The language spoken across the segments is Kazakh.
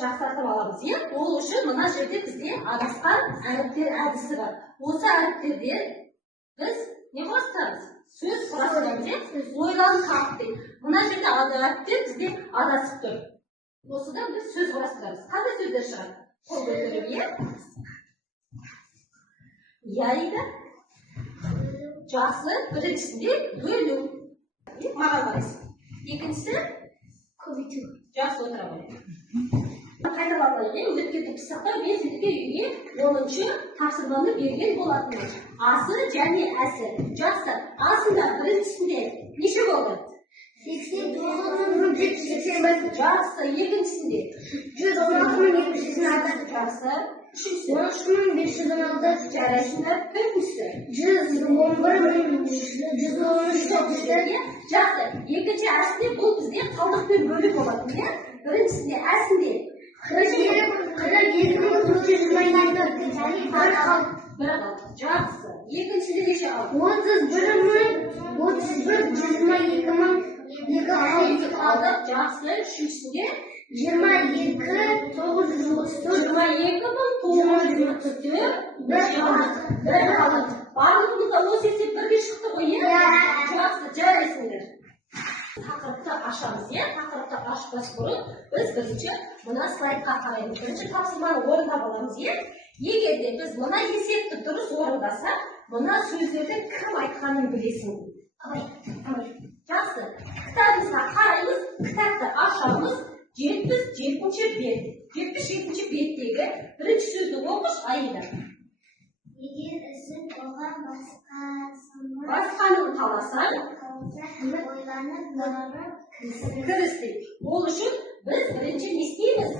жақсартып аламыз, ол үшін мына жерде бізде адасқан әріптер әдісі бар. Осы әріптерден біз не құрастырамыз? Сөз құрастырамыз, ойланып тапты. Мына жерде әріптер бізде адасып тұр. Осыдан біз сөз құрастырамыз. Қандай сөздер шығады? Қол көтеріп, яйды, жақсы, біріншісінде бөлу. Маған қарайсың. Екіншісі көбейту. Жақсы отыра қойды. Қайталап өткенді пысықтау мен сіздерге үйге 10-шы тапсырманы берген болатынмын. Асы және әсі. Жақсы. Асында біріншісінде неше болды? 89.785. Жақсы. Екіншісінде 116.216. Жақсы. Үшіншісі 13.516. Жарайсында. Төртіншісі 111.113. Жақсы. Екінші әсінде бұл бізде қалдықпен бөлік болатын. Біріншісінде әсінде 42.427. бір қалды. Жақсы. Екіншісінде неше қалды? 31.322.200. Алды. Жақсы. Үшіншісінде 22.934. бір қалды. Барлығымызда осы есеп бірге шықты ғой, Жақсы. Жарайсыңдар. Тақырыпты ашамыз, Тақырыпты ашпас бұрын біз бірінші мына слайдқа қараймыз. Бірінші тапсырманы орындап аламыз, Егер де біз мына есепті дұрыс орындасақ, мына сөздердің кім айтқанын білесің. Жақсы. Кітабымызға қараймыз, кітапты ашамыз. 77-ші бет. 77-ші беттегі бірінші сөзді оқыш, Аида. Егер ісін оған Басқаның қаласаң, ойланып барып кірістік. Ол үшін біз бірінші не істейміз?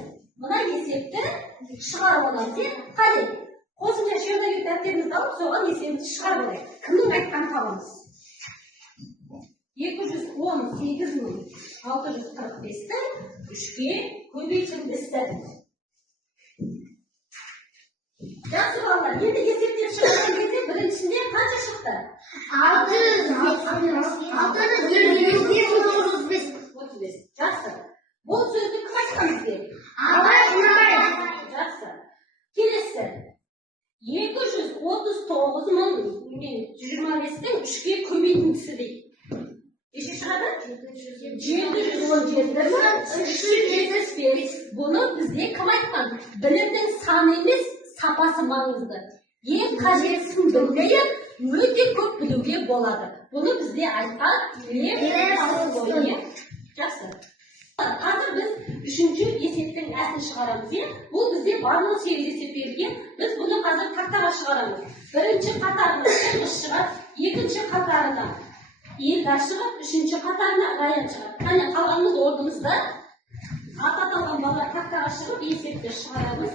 Мына есепті шығарып аламыз, Қане, қосымша шердегі дәптерімізді алып, соған есебімізді шығарып алайық. Кімнің айтқанын табамыз? 218.645-ті 3-ге көбейтілместі. Жақсы балалар, енді есептеп шығарған кезде біріншісінде қанша шықты? 35. Жақсы. Бұл сөзді кім айтқан бізге? Абай. Жақсы. Келесі. 239.125-тің 3-ге көбейтіндісі дейді. Неше шығады? 717.375. Бұны бізде кім айтқан? Білімнің саны емес, сапасы маңызды. Ең қажеттісін білмейіп, өте көп білуге болады. Бұны бізде айтқан Жақсы. Қазір біз үшінші есептің әсін шығарамыз. Бұл бізде барлығы 8 есеп берілген. Біз бұны қазір тақтаға шығарамыз. Бірінші қатарына Шыңғыс шығады, екінші қатарына Елдар шығады, үшінші қатарына Раян шығады. Қане қалғанымыз орнымызда. Аты аталған бала тақтаға шығып, есепті шығарамыз.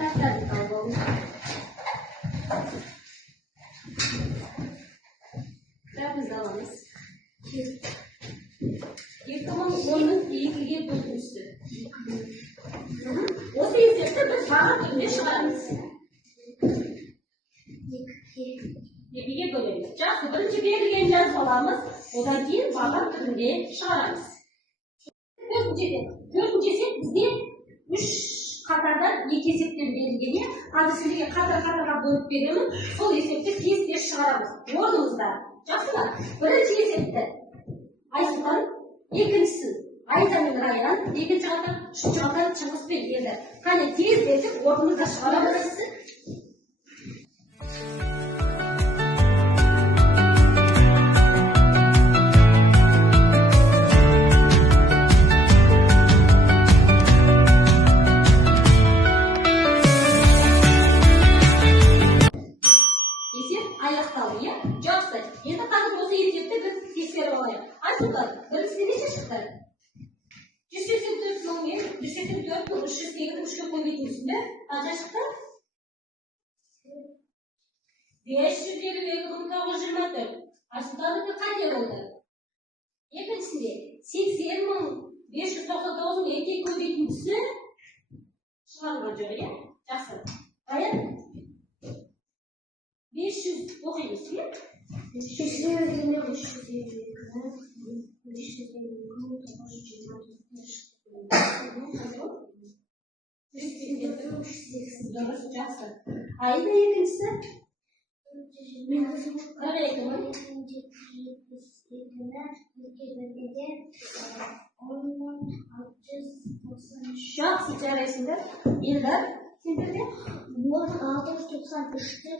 Тақтарды алып алыңыз. Кітабымызды аламыз. 2010-2-ге бөлінісі. Осы есепті біз баға түрінде шығарамыз. 2-ге бөлеміз. Жақсы, бірінші берілген жазып аламыз, одан кейін баға түрінде шығарамыз. Төртінші есеп бізде 3 қатардан 2 есептен берілген. Қазір сіздерге қатар-қатарға бөліп беремін. Сол есепті тез-тез шығарамыз. Орнымызда. Жақсы ма? Бірінші есепті Айсұлтан, екіншісі Айда мен Раян, екінші қатар, үшінші қатар Шыңғыс пен Елдар. Қане тез-тез орнымызда шығарамыз. Аяқталды, Жақсы. Енді қазір осы есепті біз тексеріп алайық. Айсұлтан, біріншісінде неше шықты? 184.308-308-ді 3-ге көбейтіндісінде қанша шықты? 552.924. Айсұлтандікі қандай болды? Екіншісінде 80.599-ның 2-ге көбейтіндісі шығарылған жоқ, Жақсы. Аяқ? 500 оқимыз, 500 Қайда екіншісі? 42 мың. Жақсы, жарайсыңдар. Елдар, сендерде? 693-ті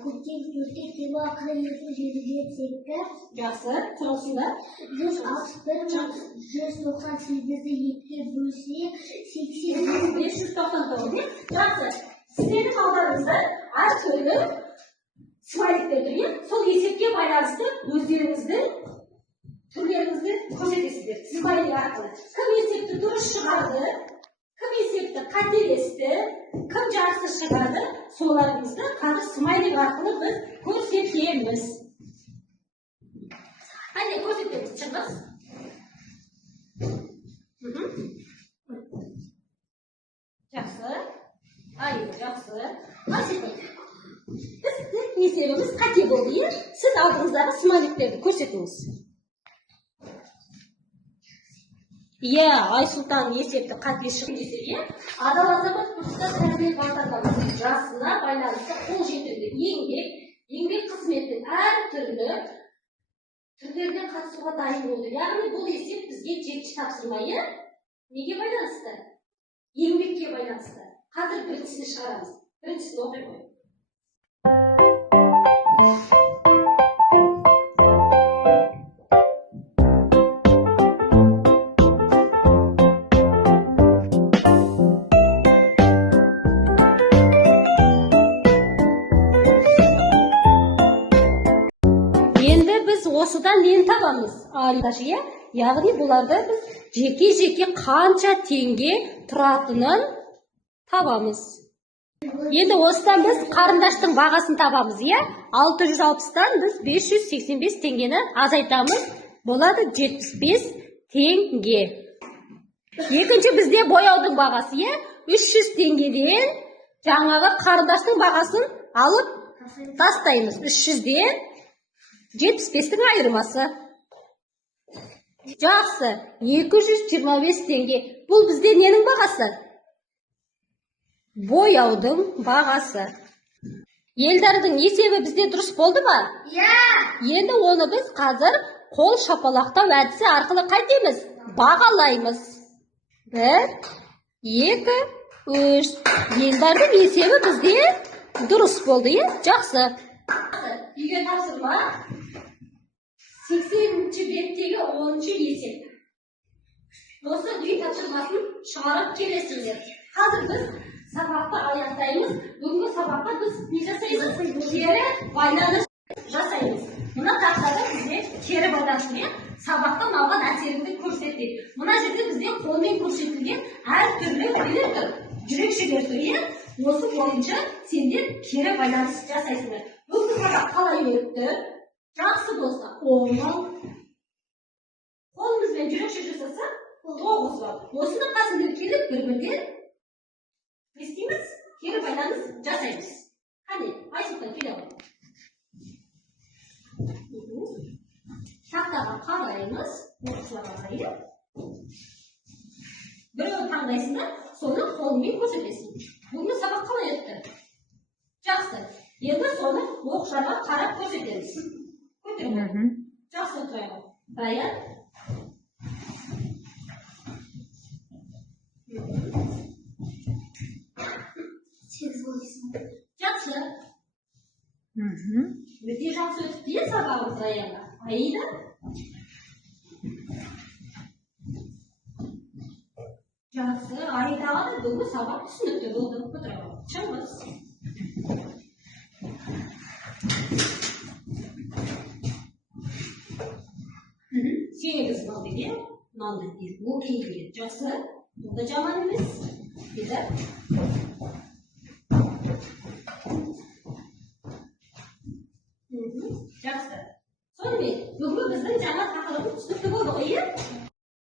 көптен төртте тебі ақыры 228. Жақсы, тұрғысыңдар. 161-198-ді екке бөлсе 80. 599. Жақсы, сіздердің алдарыңызда әртүрлі смайликтер тұр, иә? Сол есепке байланысты өздеріңіздің түрлеріңізді көрсетесіздер. Смайлик арқылы. Кім есепті дұрыс шығарды, кім есепті қателесті, кім жақсы шығарды, соларыңызды қазір смайлик арқылы біз көрсетеміз. Әне көрсетеміз, шығыңыз. Жақсы. Ай, жақсы. Асипа. Біздің есебіміз қате болды, е? Сіз алдыңыздағы смайликтерді көрсетіңіз. Иә, Айсұлтан есепті қате шығып десе, е? Адал азамат дұрыста тәрбие бағдарламасы жасына байланысты қолжетімді еңбек қызметінің әр түрлеріне қатысуға дайын болды. Яғни бұл есеп бізге жетінші тапсырма, е? Неге байланысты? Еңбекке байланысты. Қазір біріншісін шығарамыз. Біріншісін оқи қой. Енді біз осыдан нені табамыз? Алиташия, яғни бұларды біз жеке-жеке қанша теңге тұратынын табамыз. Енді осыдан біз қарындаштың бағасын табамыз, е? 660-тан біз 585 теңгені азайтамыз. Болады 75 теңге. Екінші бізде бояудың бағасы, е? 300 теңгеден жаңағы қарындаштың бағасын алып тастаймыз. 300-ден 75-тің айырмасы. Жақсы, 225 теңге. Бұл бізде ненің бағасы? Бояудың бағасы. Елдардың есебі бізде дұрыс болды ма? Енді оны біз қазір қол шапалақтау әдісі арқылы қайтеміз? Бағалаймыз. 1, 2, 3. Елдардың есебі бізде дұрыс болды, е? Жақсы. Үйге тапсырма. 80-ші беттегі 10-ші есеп. Осы үй тапсырмасын шығарып келесіңдер. Қазір біз сабақты аяқтаймыз. Бүгінгі сабақта біз не жасаймыз? Кері байланыс жасаймыз. Мына тақтада бізде кері байланыс, сабақта маған әсеріңді көрсетті. Мына жерде бізде қолмен көрсетілген әртүрлі нелер тұр. Жүрекшелер тұр, е? Осы бойынша сендер кері байланыс жасайсыңдар. Бүгінгі сабақ қалай өтті? Жақсы болса 10 мың. Қолымызбен жүрекше жасаса 9 бар. Осының қасында келіп бір-бірден не істейміз? Кері байланыс жасаймыз. Қане, Айсұлтан келе ғой. Тақтаға қараймыз, оқушыларға қарайып. Біреуін таңдайсыңдар, соны қолымен көрсетесің. Бүгінгі сабақ қалай өтті? Жақсы. Енді соны оқушыларға қарап көрсетеміз. Көтеріңіз. Жақсы отырайық. Даяр. Жақсы. Өте жақсы өтіп дейін сабағымыз Аянға. Аида? Жақсы. Аидаға да бүгінгі сабақ түсінікті болды. Отырайық. Шығыңыз. Сегіз мал деген мынандай дейді. Ол кейінге жақсы. Бұл да жаман емес. Дейді. Жақсы. Сонымен бүгінгі біздің жаңа тақырыбымыз түсінікті болды ғой, е?